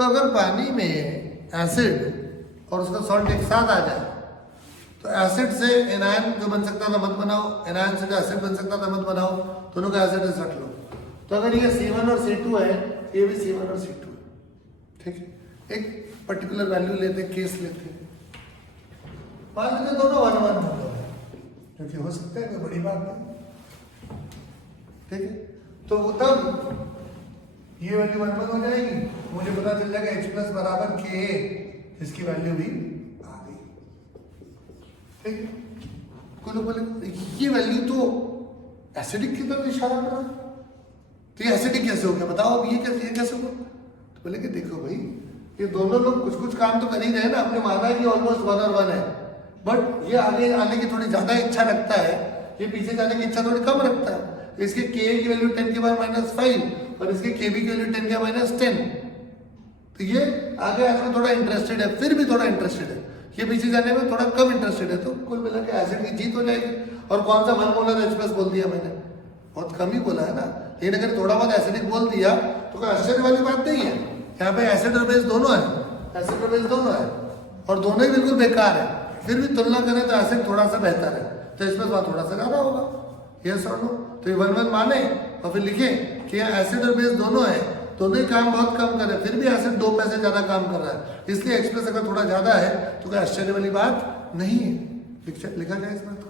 तो अगर पानी में एसिड और उसका सॉल्ट एक साथ आ जाए तो एसिड से एनायन जो बन सकता था मत बनाओ, एनायन से जो एसिड बन सकता था मत बनाओ, दोनों का एसिड रख लो। तो अगर ये C1 और C2 है, ये भी C1 और C2 है, ठीक है। एक पर्टिकुलर वैल्यू लेते हैं, केस लेते हैं, मान लीजिए दोनों 1 1 हो गए, क्योंकि हो सकता है, कोई बड़ी बात नहीं, ठीक है। तो वो तब ये वैल्यू 1 1 हो जाएगी, मुझे पता चल जाएगा H प्लस बराबर Ka, जिसकी वैल्यू भी आ गई, ठीक है। कोई लोग बोले ये वैल्यू तो एसिडिक की तरफ इशारा कर रहा है, तो ये एसिडिक कैसे हो गया बताओ, अब ये कैसे हुआ? तो बोले कि देखो भाई, ये दोनों लोग कुछ कुछ काम तो कर ही रहे हैं ना, आपने माना है कि ऑलमोस्ट 1 और 1 है, बट ये आगे आने की थोड़ी ज्यादा इच्छा रखता है, ये पीछे जाने की इच्छा थोड़ी कम रखता है। इसके Ka की वैल्यू 10 के पावर -5 और इसके Kb की वैल्यू 10 के पावर -10, तो ये आगे आने में थोड़ा इंटरेस्टेड है, फिर भी थोड़ा इंटरेस्टेड है, ये पीछे जाने में थोड़ा कम इंटरेस्टेड है। तो कुल मिला के एसिड की जीत हो जाएगी। और कौन सा 1 मोलर H प्लस बोल दिया मैंने, बहुत कम ही बोला है ना, लेकिन अगर थोड़ा बहुत एसिडिक बोल दिया तो कोई आश्चर्य वाली बात नहीं है। यहाँ पे एसिड और बेस दोनों है, एसिड और बेस दोनों है, और दोनों ही बिल्कुल बेकार है, फिर भी तुलना करें तो एसिड थोड़ा सा बेहतर है, तो H प्लस थोड़ा सा ज्यादा होगा, यस और नो। तो ये 1 1 माने और फिर लिखे कि यहाँ एसिड और बेस दोनों है, दोनों ही काम बहुत कम कर रहे हैं, फिर भी एसिड 2 पैसे ज्यादा काम कर रहा है, इसलिए H प्लस अगर थोड़ा ज्यादा है तो कोई आश्चर्य वाली बात नहीं है। लिखा जाए इस बात को।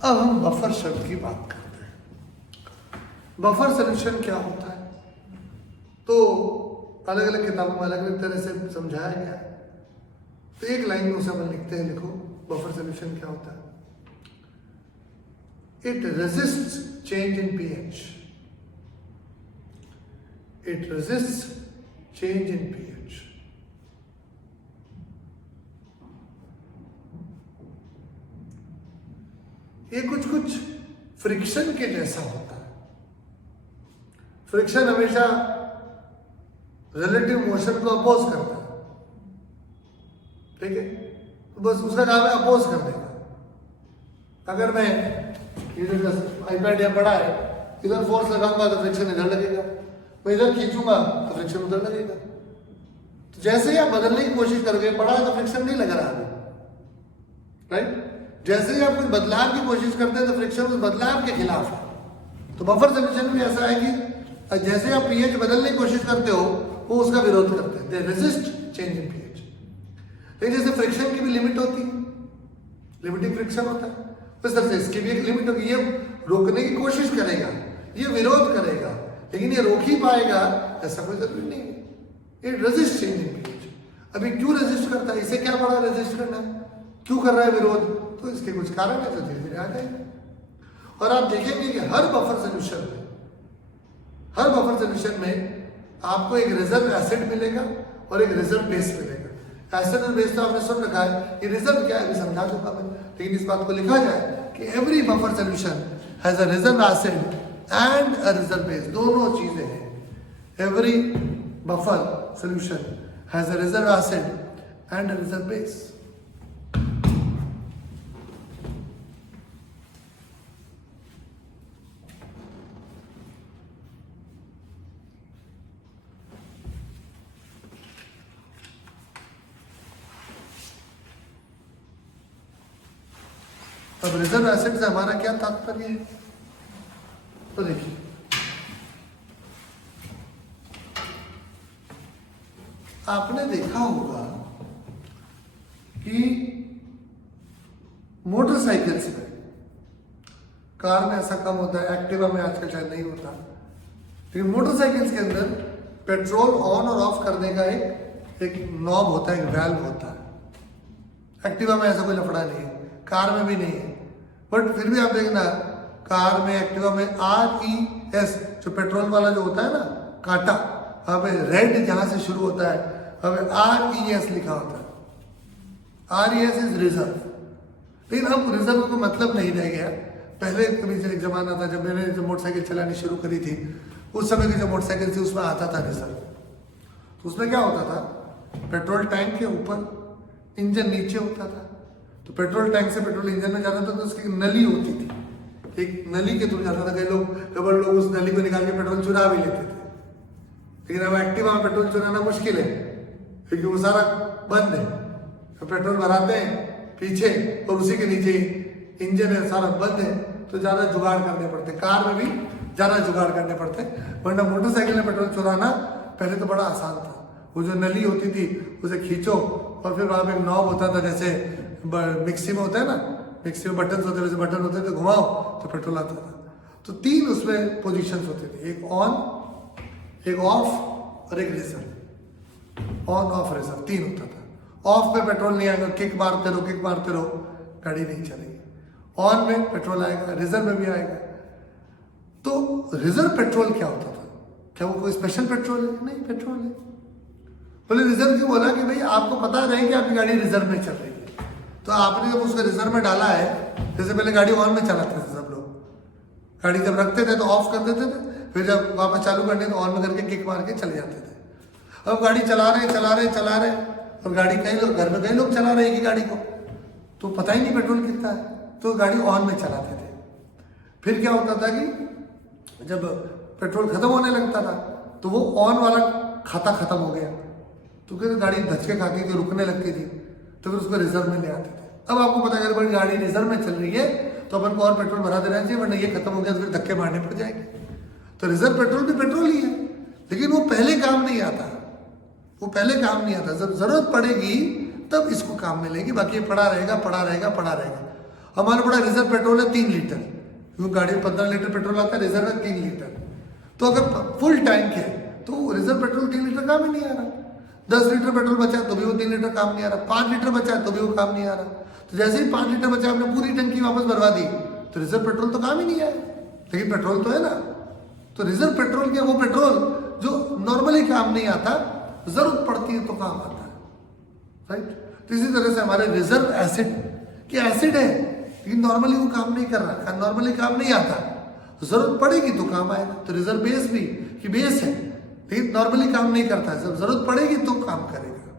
अब हम बफर शब्द की बात करते हैं। बफर सॉल्यूशन क्या होता है, तो अलग अलग किताबों में अलग अलग तरह से समझाया गया है। तो एक लाइन में उसे हम लिखते हैं, लिखो बफर सॉल्यूशन क्या होता है। It resist change in pH, it resist change in pH। ये कुछ कुछ फ्रिक्शन के जैसा होता है। फ्रिक्शन हमेशा रिलेटिव मोशन को अपोज करता है, ठीक है, तो बस उसका काम है अपोज कर देगा। अगर मैं इधर आईपैड यहाँ पड़ा है, इधर फोर्स लगाऊंगा तो फ्रिक्शन इधर लगेगा, मैं इधर खींचूंगा तो फ्रिक्शन उधर लगेगा। तो जैसे ही आप बदलने की कोशिश करोगे, पड़ा है तो फ्रिक्शन नहीं लग रहा है, राइट। जैसे ही आप कुछ बदलाव की कोशिश करते हैं तो फ्रिक्शन उस बदलाव के खिलाफ है। तो बफर सॉल्यूशन भी ऐसा है कि जैसे आप pH बदलने की कोशिश करते हो, वो उसका विरोध करते हैं, दे रेजिस्ट चेंज इन pH। लेकिन जैसे फ्रिक्शन की भी लिमिट होती है, लिमिटिंग फ्रिक्शन होता है, उस तरह से इसकी भी एक लिमिट होगी। ये रोकने की कोशिश करेगा, ये विरोध करेगा, लेकिन ये रोक ही पाएगा ऐसा कोई जरूरी नहीं है। ये रेजिस्ट चेंज इन pH। अभी क्यों रेजिस्ट करता है, इसे क्या पड़ा रेजिस्ट करना, क्यों कर रहा है विरोध, तो इसके कुछ कारण है जो धीरे धीरे आ जाएंगे। और आप देखेंगे कि हर बफर सॉल्यूशन में आपको एक रिजर्व एसिड मिलेगा और एक रिजर्व बेस मिलेगा। एसेट और बेस तो आपने सुन रखा है, ये रिजर्व क्या है अभी समझा चुका मैं, लेकिन इस बात को लिखा जाए कि every buffer solution has a reserve asset and a reserve base, दोनों चीजें हैं। Every buffer solution has a reserve asset and a reserve base. अब रिजर्व एसेट से हमारा क्या तात्पर्य है, तो देखिए आपने देखा होगा कि मोटरसाइकिल्स में, कार में ऐसा कम होता है, एक्टिवा में आजकल शायद नहीं होता, लेकिन मोटरसाइकिल्स के अंदर पेट्रोल ऑन और ऑफ करने का एक नॉब होता है, एक वाल्व होता है। एक्टिवा में ऐसा कोई लफड़ा नहीं है, कार में भी नहीं है, बट फिर भी आप देखना कार में, एक्टिवा में RES जो पेट्रोल वाला जो होता है ना कांटा, वहां पे रेड जहां से शुरू होता है वहां पे RES लिखा होता है। RES is reserve. लेकिन अब रिजर्व का मतलब नहीं रह गया। पहले कभी एक जमाना था जब मैंने जब मोटरसाइकिल चलानी शुरू करी थी, उस समय की जो मोटरसाइकिल थी उसमें आता था रिजर्व। तो उसमें क्या होता था, पेट्रोल टैंक के ऊपर इंजन नीचे होता था, तो पेट्रोल टैंक से पेट्रोल इंजन में जाता था, तो उसकी एक नली होती थी, एक नली के थ्रू जाता था। कई लोग उस नली को निकाल के पेट्रोल चुरा भी लेते थे। लेकिन अब एक्टिवा में पेट्रोल चुराना मुश्किल है क्योंकि वो सारा बंद है। तो पेट्रोल भराते हैं पीछे और उसी के नीचे इंजन है, सारा बंद है, तो ज्यादा जुगाड़ करने पड़ते। कार में भी ज्यादा जुगाड़ करने पड़ते, वरना मोटरसाइकिल में पेट्रोल चुराना पहले तो बड़ा आसान था। वो जो नली होती थी उसे खींचो और फिर वहां पे एक नॉब होता था, जैसे मिक्सी में होता है ना, मिक्सी में बटन होते वैसे बटन होते थे, घुमाओ तो पेट्रोल आता था। तो 3 उसमें पोजीशंस होते थे, एक ऑन, एक ऑफ और एक रिजर्व। ऑन ऑफ रिजर्व 3 होता था। ऑफ में पेट्रोल नहीं आएगा, किक मारते रहो गाड़ी नहीं चलेगी। ऑन में पेट्रोल आएगा, रिजर्व में भी आएगा। तो रिजर्व पेट्रोल क्या होता था, क्या वो कोई स्पेशल पेट्रोल है? नहीं, पेट्रोल है। बोले रिजर्व क्यों बोला कि भाई आपको पता रहे कि आपकी गाड़ी रिजर्व में चल रही है। तो आपने जब उसको रिजर्व में डाला है, जैसे पहले गाड़ी ऑन में चलाते थे सब लोग, गाड़ी जब रखते थे तो ऑफ कर देते थे, फिर जब वापस चालू करने तो ऑन में करके किक मार के चले जाते थे। अब गाड़ी चला रहे और गाड़ी कई लोग घर में कई लोग चला रहे हैं कि गाड़ी को, तो पता ही नहीं पेट्रोल कितना है, तो गाड़ी ऑन में चलाते थे। फिर क्या होता था कि जब पेट्रोल खत्म होने लगता था तो वो ऑन वाला खाता खत्म हो गया, तो फिर गाड़ी धचके खाती थी, रुकने लगती थी, तो फिर उसको रिजर्व में ले आते थे। अब आपको पता है अगर गाड़ी रिजर्व में चल रही है तो अपन को और पेट्रोल भरा देना चाहिए, वरना ये खत्म हो गया तो फिर धक्के मारने पड़ जाएंगे। तो रिजर्व पेट्रोल भी पेट्रोल ही है, लेकिन वो पहले काम नहीं आता, जब जरूरत पड़ेगी तब इसको काम में लेगी, बाकी ये पड़ा रहेगा। हमारे बड़ा रिजर्व पेट्रोल है 3 लीटर, क्योंकि गाड़ी में 15 लीटर पेट्रोल आता है, रिजर्व है 3 लीटर। तो अगर फुल टैंक है तो रिजर्व पेट्रोल 3 लीटर काम ही नहीं आ रहा। 10 लीटर पेट्रोल बचा तो भी वो 3 लीटर काम नहीं आ रहा, 5 लीटर बचा तो भी वो काम नहीं आ रहा। तो जैसे ही 5 लीटर बचा, आपने पूरी टंकी वापस भरवा दी, तो रिजर्व पेट्रोल तो काम ही नहीं आया, लेकिन पेट्रोल तो है ना। तो रिजर्व पेट्रोल क्या, वो पेट्रोल जो नॉर्मली काम नहीं आता, जरूरत पड़ती है तो काम आता है, राइट। तो इसी तरह से हमारे रिजर्व एसिड कि एसिड है लेकिन नॉर्मली वो काम नहीं कर रहा, नॉर्मली काम नहीं आता, जरूरत पड़ेगी तो काम आएगा। तो रिजर्व बेस भी कि बेस है लेकिन नॉर्मली काम नहीं करता है, जब जरूरत पड़ेगी तो काम करेगा,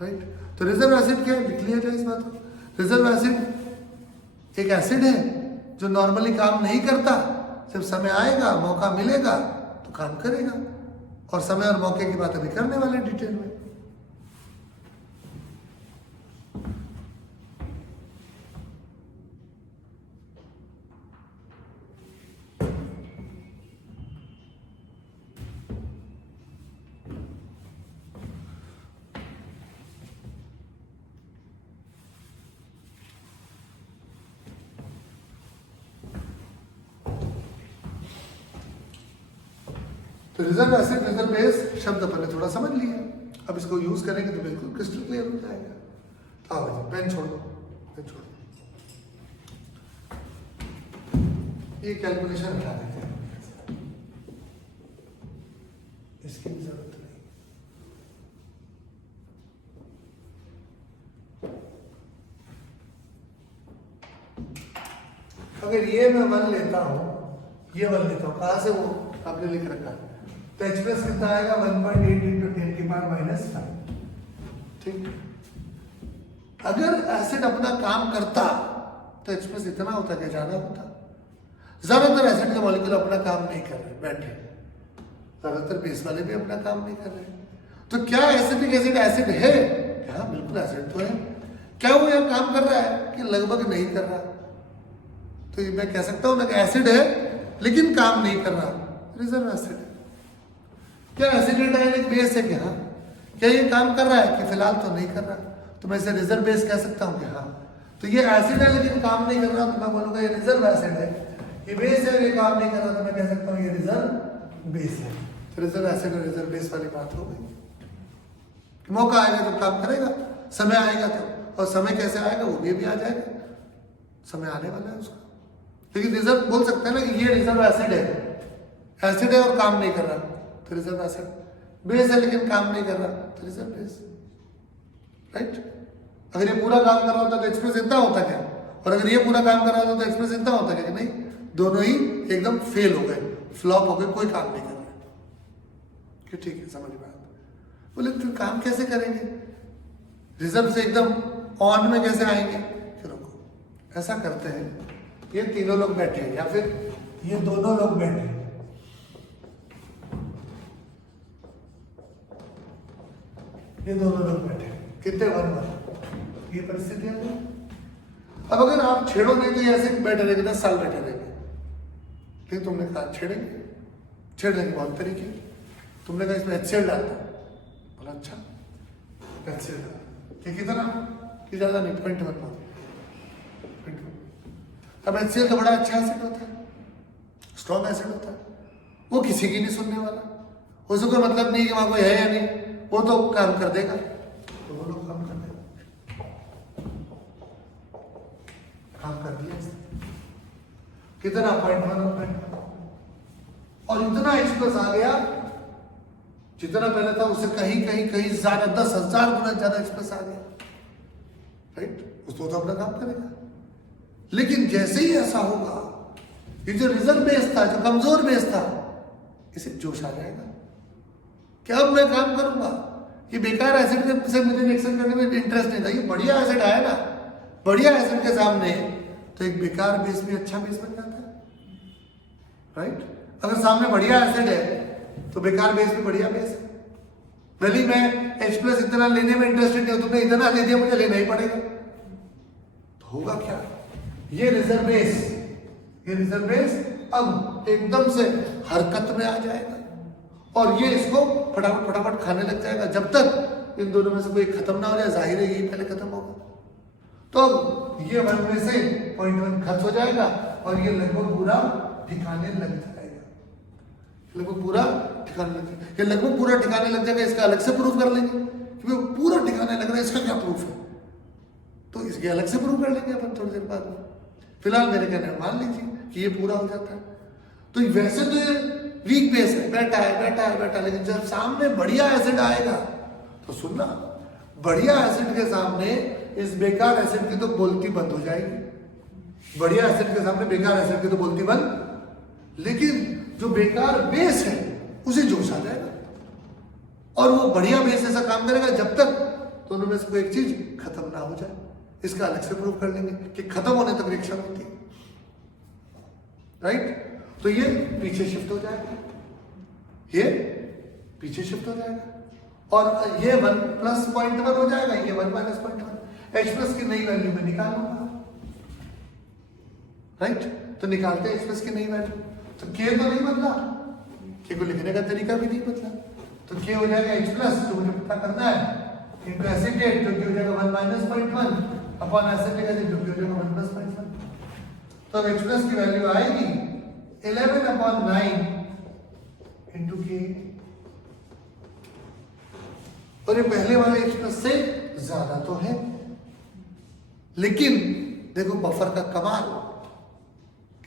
राइट। तो रिजर्व एसिड क्या है, लिख लिया जाए इस बात को। रिजर्व एसिड एक एसिड है जो नॉर्मली काम नहीं करता, जब समय आएगा, मौका मिलेगा तो काम करेगा। और समय और मौके की बात अभी करने वाले डिटेल में। तो रिजर्व एसिड, रिजर्व बेस शब्द अपन ने थोड़ा समझ लिया, अब इसको यूज करेंगे तो बिल्कुल क्रिस्टल क्लियर हो जाएगा। आओ जी, पेन छोड़ दो, ये कैलकुलेशन हटा देते हैं, इसकी भी जरूरत नहीं। अगर ये मैं 1 लेता हूँ, ये 1 लेता हूँ, कहाँ से वो आपने लिख रखा है, तो h प्लस कितना आएगा 1.8 इंटू 10 की पावर -5। ठीक, अगर एसिड अपना काम करता तो h प्लस इतना होता क्या ज्यादा होता। ज्यादातर एसिड के मॉलिक्यूल अपना काम नहीं कर रहे, बैठे, ज्यादातर बेस वाले भी अपना काम नहीं कर रहे। तो क्या एसिडिक एसिड एसिड है? हाँ बिल्कुल एसिड तो है। क्या वो यहाँ काम कर रहा है कि लगभग नहीं कर रहा? तो ये मैं कह सकता हूं ना कि एसिड है लेकिन काम नहीं कर रहा, रिजर्व एसिड है। क्या एसिड डायरेक्ट बेस है? क्या क्या ये काम कर रहा है कि फिलहाल तो नहीं कर रहा, तो मैं इसे रिजर्व बेस कह सकता हूँ कि हाँ। तो ये एसिड है लेकिन काम नहीं कर रहा, तो मैं बोलूंगा ये रिजर्व एसिड है। ये बेस है, ये काम नहीं कर रहा, तो मैं कह सकता हूँ ये रिजर्व बेस है। तो रिजर्व एसिड और रिजर्व बेस वाली बात हो गई। मौका आएगा तो काम करेगा, समय आएगा तो, और समय कैसे आएगा वो भी आ जाएगा, समय आने वाला है उसका। लेकिन रिजर्व बोल सकते हैं ना कि ये रिजर्व एसिड है और काम नहीं कर रहा, तो रिजर्व एसिड। बेस है लेकिन काम नहीं कर रहा, तो रिजर्व बेस। राइट, अगर ये पूरा काम कर रहा होता तो एक्सप्रेस इतना होता क्या, और अगर ये पूरा काम कर रहा होता तो एक्सप्रेस इतना होता क्या? कि नहीं, दोनों ही एकदम फेल हो गए, फ्लॉप हो गए, कोई काम नहीं कर रहे। कि ठीक है, समझ में आया। बोले तो काम कैसे करेंगे, रिजर्व से एकदम ऑन में कैसे आएंगे? फिर रुको, ऐसा करते हैं, ये तीनों लोग बैठे हैं या फिर ये दोनों लोग बैठे हैं, ये दोनों लोग बैठे हैं, कितने 1 ये परिस्थिति है। अब अगर आप छेड़ोगे तो ये ऐसे बैठे रहेंगे, 10 साल बैठे रहेंगे। लेकिन तुमने कहा छेड़ेंगे, छेड़ने के बहुत तरीके। तुमने कहा इसमें HCl डालता, बोला अच्छा HCl डाल, कितना कि ज्यादा नहीं, 0.1। अब HCl तो बड़ा अच्छा एसिड होता है, स्ट्रॉन्ग एसिड होता है, वो किसी की नहीं सुनने वाला, उसको कोई मतलब नहीं कि वहां कोई है या नहीं, वो तो काम कर देगा, तो वो लोग काम कर देगा, काम कर दिया कितना 0.1 और इतना H प्लस आ गया, जितना पहले था उससे कहीं ज्यादा, 10,000 गुना ज्यादा H प्लस आ गया। राइट, उसको तो अपना काम करेगा। लेकिन जैसे ही ऐसा होगा, ये जो रिजर्व बेस था, जो कमजोर बेस था, इसे जोश आ जाएगा कि अब मैं काम करूंगा। ये बेकार एसिड से मुझे रिएक्शन करने में इंटरेस्ट नहीं था, ये बढ़िया एसिड आया ना, बढ़िया एसिड के सामने तो एक बेकार बेस भी अच्छा बेस बन जाता है। राइट, अगर सामने बढ़िया एसिड है तो बेकार बेस भी बढ़िया बेस है। भले मैं H प्लस इतना लेने में इंटरेस्टेड नहीं हूं, तुमने इतना दे दिया, मुझे लेना ही पड़ेगा, तो होगा क्या? ये रिजर्व बेस अब एकदम से हरकत में आ जाएगा और ये इसको फटाफट खाने लग जाएगा, जब तक इन दोनों में से कोई खत्म ना हो जाए। जाहिर है यही पहले खत्म होगा, तो ये 1 में से 0.1 खत्म हो जाएगा और ये लगभग पूरा ठिकाने लग जाएगा, लगभग पूरा ठिकाने लग जाएगा। ये लगभग पूरा ठिकाने लग जाएगा, इसका अलग से प्रूफ कर लेंगे कि वो पूरा ठिकाने लग रहा है, इसका क्या प्रूफ है, तो इसके अलग से प्रूफ कर लेंगे अपन थोड़ी देर बाद में। फिलहाल मेरे कहने मान लीजिए कि ये पूरा हो जाता है। तो वैसे तो ये वीक बेस है, बैठा है, लेकिन जब सामने बढ़िया एसिड आएगा तो सुनना, बढ़िया एसिड के सामने इस बेकार एसिड की तो बोलती बंद हो जाएगी। बढ़िया एसिड के सामने बेकार एसिड की तो बोलती बंद, लेकिन जो बेकार बेस है उसे जोश आ जाएगा और वो बढ़िया बेस ऐसा काम करेगा जब तक दोनों में से कोई एक चीज खत्म ना हो जाए। इसका अलग से प्रूफ कर लेंगे कि खत्म होने तक रिएक्शन होती है। राइट, तो ये पीछे शिफ्ट हो जाएगा, ये पीछे शिफ्ट हो जाएगा और ये 1 प्लस 0.1 हो जाएगा, ये 1 माइनस 0.1। H प्लस की नई वैल्यू में निकालूंगा। राइट, तो निकालते हैं H प्लस की नई वैल्यू, तो K तो नहीं बदला, K को लिखने का तरीका भी नहीं बदला, तो K हो जाएगा H प्लस, जो मुझे पता करना है, इनटू एसिटेट, तो K हो जाएगा 1 माइनस 0.1 अपॉन एसिटिक एसिड, जो K हो जाएगा 1 प्लस 0.1। तो H प्लस की वैल्यू आएगी 11/9 इंटू K, और ये पहले वाले H प्लस से ज्यादा तो है, लेकिन देखो बफर का कमाल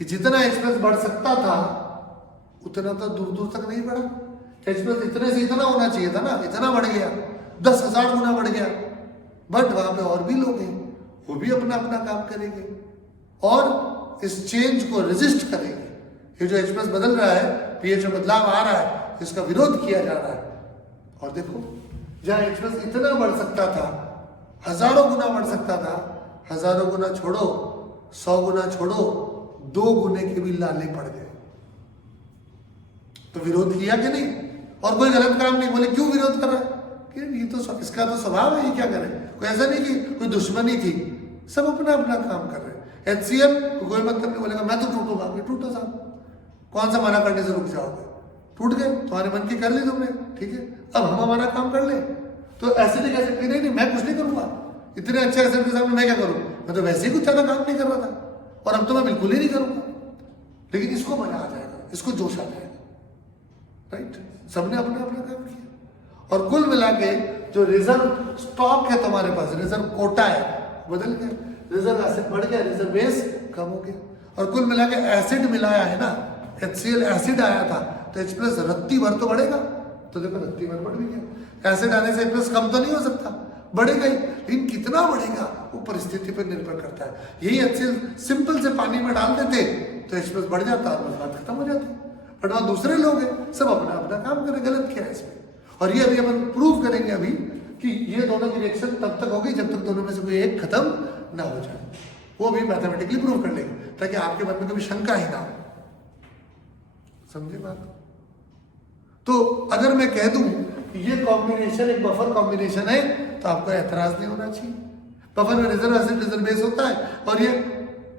कि जितना H प्लस बढ़ सकता था उतना तो दूर दूर तक नहीं बढ़ा। H प्लस इतने से इतना होना चाहिए था ना, इतना बढ़ गया, 10,000 गुना बढ़ गया। बट वहां पे और भी लोग हैं, वो भी अपना अपना काम करेंगे और इस चेंज को रेजिस्ट करेंगे। ये जो H+ बदल रहा है, pH में बदलाव आ रहा है, इसका विरोध किया जा रहा है। और देखो जहां H+ इतना बढ़ सकता था, हजारों गुना बढ़ सकता था, हजारों गुना छोड़ो, 100 गुना छोड़ो, 2 गुने के भी लाले पड़ गए। तो विरोध किया कि नहीं? और कोई गलत काम नहीं। बोले क्यों विरोध कर रहा है? कि ये तो इसका तो स्वभाव है, ये क्या करे। कोई ऐसा नहीं कि कोई दुश्मनी थी, सब अपना अपना काम कर रहे हैं। HCl को कोई मतलब नहीं बोलेगा मैं तो टूटूंगा, टूटो साहब, कौन सा मना करने से रुक जाओगे? टूट गए, तुम्हारे मन की कर ली तुमने, ठीक है, अब हम हमारा काम कर ले। तो ऐसे नहीं कह सकते, नहीं मैं कुछ नहीं करूंगा, इतने अच्छे एसिड के सामने मैं क्या करूं, मैं तो वैसे ही कुछ ज्यादा काम नहीं कर रहा था, और अब तो मैं बिल्कुल ही नहीं करूंगा। लेकिन इसको मजा आ जाएगा, इसको जोश आ जाएगा, राइट। सबने अपना अपना काम किया, और कुल मिला के जो रिजर्व स्टॉक है तुम्हारे पास, रिजर्व कोटा है, बदल गया, रिजर्व एसिड बढ़ गया, रिजर्व बेस कम हो गया। और कुल मिला के एसिड मिलाया है ना, HCl एसिड आया था, तो H+ रत्ती भर तो बढ़ेगा। तो देखो रत्ती भर बढ़ भी गया। एसिड आने से H+ कम तो नहीं हो सकता, बढ़ेगा ही, लेकिन कितना बढ़ेगा वो परिस्थिति पर निर्भर करता है। यही HCl सिंपल से पानी में डाल देते तो H+ बढ़ जाता और बस बात खत्म हो जाती। बट वहां दूसरे लोग हैं, सब अपना अपना काम करें, गलत क्या है इसमें। और ये अभी अपन प्रूव करेंगे अभी कि ये दोनों की रिएक्शन तब तक होगी जब तक दोनों में से कोई एक खत्म ना हो जाए। वो भी मैथमेटिकली प्रूव कर लेंगे, ताकि आपके मन में कभी शंका ही ना हो। समझे बात? तो अगर मैं कह दूं कि ये कॉम्बिनेशन एक बफर कॉम्बिनेशन है, तो आपको ऐतराज नहीं होना चाहिए। बफर में रिजर्व एसिड रिजर्व बेस होता है, और ये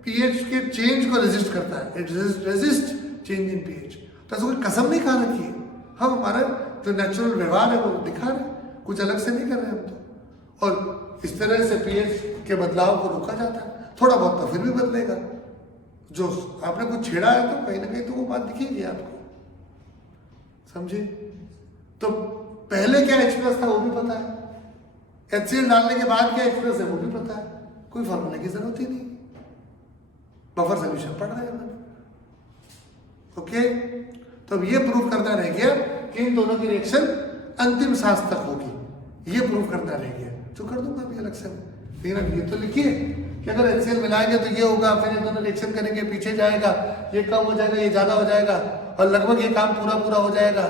पीएच के चेंज को रेजिस्ट करता है, it resist change in pH. तो ऐसा कोई कसम नहीं खा रखी है, हम हमारा जो नेचुरल व्यवहार है वो दिखा रहे हैं, कुछ अलग से नहीं कर रहे हम तो। और इस तरह से पीएच के बदलाव को रोका जाता है। थोड़ा बहुत तो फिर भी बदलेगा, जो आपने कुछ छेड़ा है तो कहीं ना कहीं तो वो बात दिखेगी आपको, समझे? तो पहले क्या H+ था वो भी पता है, HCl डालने के बाद क्या H+ है वो भी पता है, कोई फॉर्मूले की जरूरत ही नहीं, बफर सोल्यूशन पढ़ रहे हैं। ओके, तो अब ये प्रूव करना रह गया कि इन दोनों की रिएक्शन अंतिम सांस तक होगी, ये प्रूव करना रह गया। जो कर दूंगा अभी अलग से, लेकिन अब ये तो लिखिए कि अगर HCl मिलाएंगे तो ये होगा, फिर ये दोनों रिएक्शन करेंगे, पीछे जाएगा, ये कम हो जाएगा, ये ज्यादा हो जाएगा, और लगभग ये काम पूरा पूरा हो जाएगा,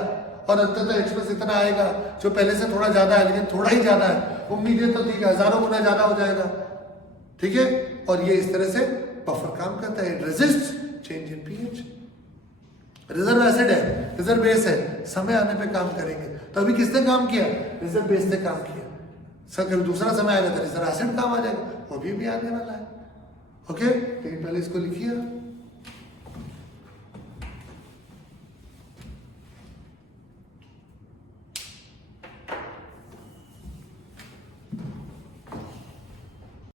और अंततः H+ इतना आएगा जो पहले से थोड़ा ज्यादा है, लेकिन थोड़ा ही ज्यादा है, उम्मीदें तो ठीक है, हजारों गुना ज्यादा हो जाएगा, ठीक है। और ये इस तरह से बफर काम करता है, resist change in pH. Reserve acid है, रिजर्व बेस है, समय आने पे काम करेंगे। तो अभी किसने काम किया? रिजर्व बेस ने काम किया। सर कभी दूसरा समय आएगा तो रिजर्व एसिड काम आ जाएगा, वो भी आने वाला है। ओके, लेकिन पहले इसको लिखिए।